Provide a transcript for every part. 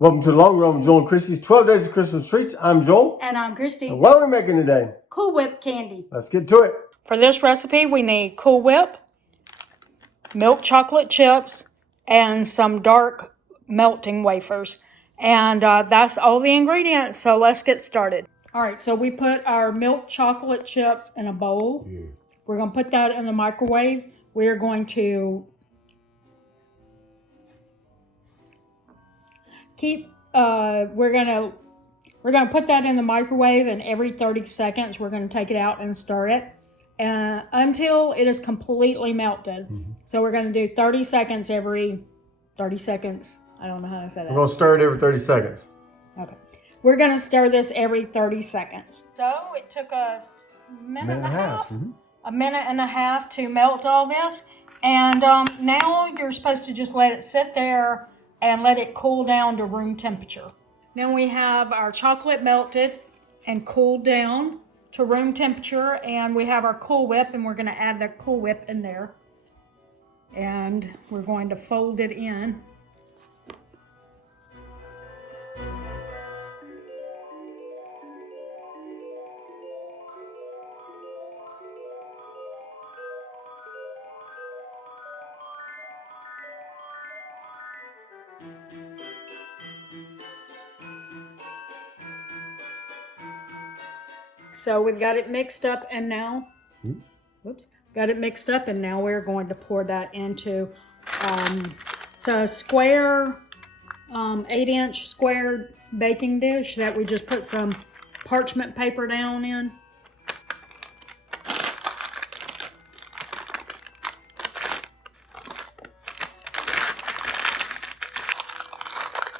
Welcome to the Long Run with Joel and Christy's 12 Days of Christmas Treats. I'm Joel. And I'm Christy. And what are we making today? Cool Whip candy. Let's get to it. For this recipe, we need Cool Whip, milk chocolate chips, and some dark melting wafers. And that's all the ingredients, so let's get started. All right, so we put our milk chocolate chips in a bowl. We're going to put that in the microwave. We're going to we're going to put that in the microwave, and every 30 seconds we're going to take it out and stir it until it is completely melted. So we're going to do 30 seconds every 30 seconds. I don't know how to say that. We're going to stir it every 30 seconds. Okay. We're going to stir this every 30 seconds. So it took us a minute and a half. A minute and a half to melt all this. And now you're supposed to just let it sit there and let it cool down to room temperature. Then we have our chocolate melted and cooled down to room temperature, and we have our Cool Whip, and we're going to add that Cool Whip in there. And we're going to fold it in. So we've got it mixed up, and now, got it mixed up, and now we're going to pour that into, it's a square, 8-inch square baking dish that we just put some parchment paper down in.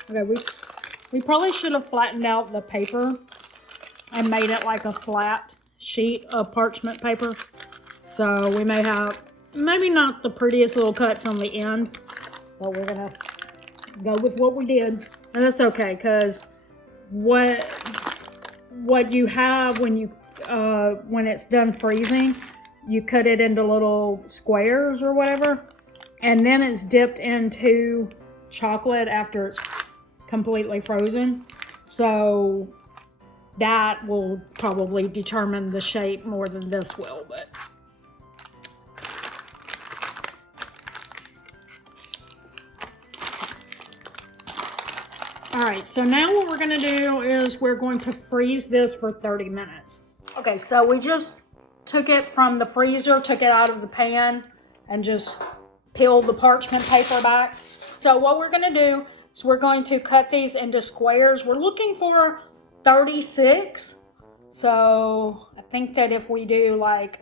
Okay, we probably should have flattened out the paper and made it like a flat sheet of parchment paper. So we may have, maybe not the prettiest little cuts on the end, but we're gonna go with what we did. And that's okay, because what you have when you when it's done freezing, you cut it into little squares or whatever, and then it's dipped into chocolate after it's completely frozen. So that will probably determine the shape more than this will, but all right, so now what we're going to do is we're going to freeze this for 30 minutes. Okay, so we just took it from the freezer, took it out of the pan, and just peeled the parchment paper back. So what we're going to do is we're going to cut these into squares. We're looking for 36. So I think that if we do like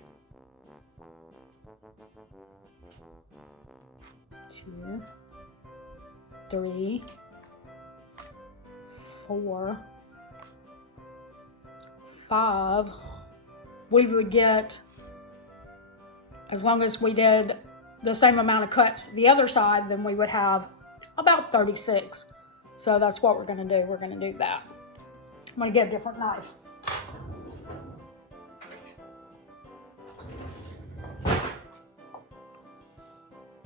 2, 3, 4, 5, we would get, as long as we did the same amount of cuts the other side, then we would have about 36. So that's what we're going to do. We're going to do that. I'm going to get a different knife.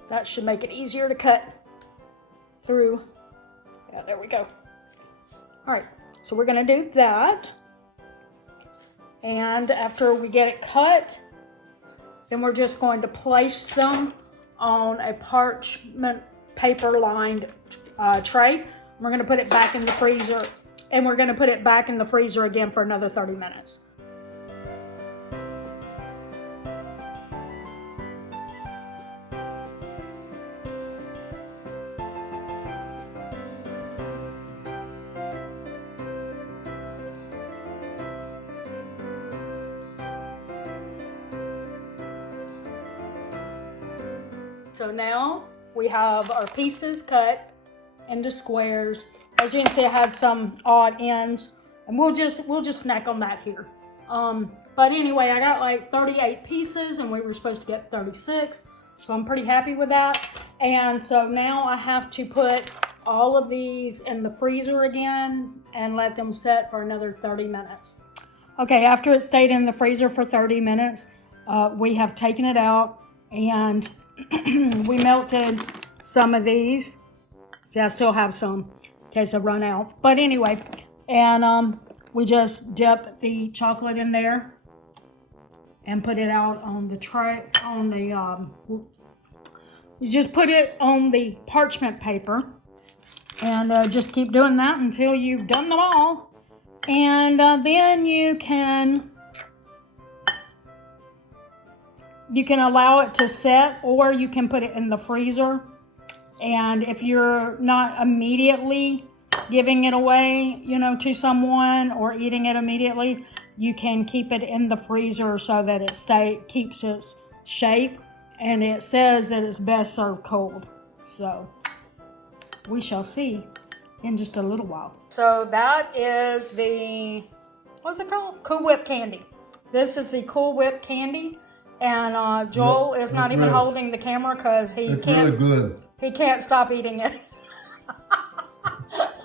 That should make it easier to cut through. Yeah, there we go. All right, so we're going to do that. And after we get it cut, then we're just going to place them on a parchment paper lined tray. We're going to put it back in the freezer. And we're going to put it back in the freezer again for another 30 minutes. So now we have our pieces cut into squares. As you can see, I had some odd ends, and we'll just snack on that here. But anyway, I got like 38 pieces, and we were supposed to get 36, so I'm pretty happy with that. And so now I have to put all of these in the freezer again and let them set for another 30 minutes. Okay, after it stayed in the freezer for 30 minutes, we have taken it out, and we melted some of these. See, I still have some. case I run out. But anyway, and we just dip the chocolate in there and put it out on the tray, on the, you just put it on the parchment paper and just keep doing that until you've done them all. And then you can allow it to set, or you can put it in the freezer. And if you're not immediately giving it away, you know, to someone or eating it immediately, you can keep it in the freezer so that it keeps its shape. And it says that it's best served cold. So we shall see in just a little while. So that is the, what's it called? Cool Whip candy. This is the Cool Whip candy. And Joel is not even holding the camera because it's really good. He can't stop eating it.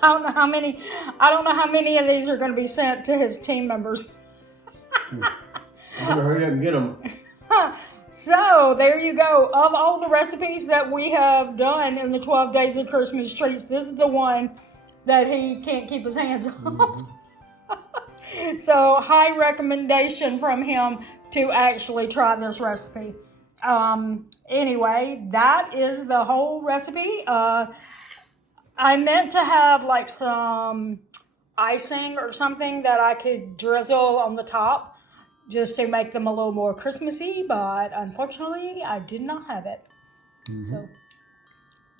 I don't know how many of these are going to be sent to his team members. I'm gonna hurry up and get them. So there you go. Of all the recipes that we have done in the 12 Days of Christmas Treats, this is the one that he can't keep his hands off. So high recommendation from him to actually try this recipe. Anyway, that is the whole recipe. I meant to have like some icing or something that I could drizzle on the top just to make them a little more Christmassy, but unfortunately I did not have it. So,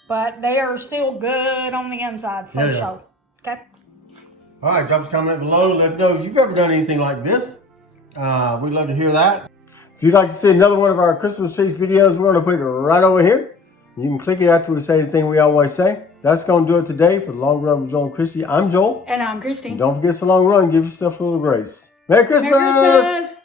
but they are still good on the inside for sure. Okay. All right, drop us a comment below. Let us know if you've ever done anything like this. We'd love to hear that. If you'd like to see another one of our Christmas treats videos, we're going to put it right over here. You can click it after we say the thing we always say. That's going to do it today for the Long Run with Joel and Christy. I'm Joel. And I'm Christy. And don't forget, it's a long run. Give yourself a little grace. Merry Christmas! Merry Christmas!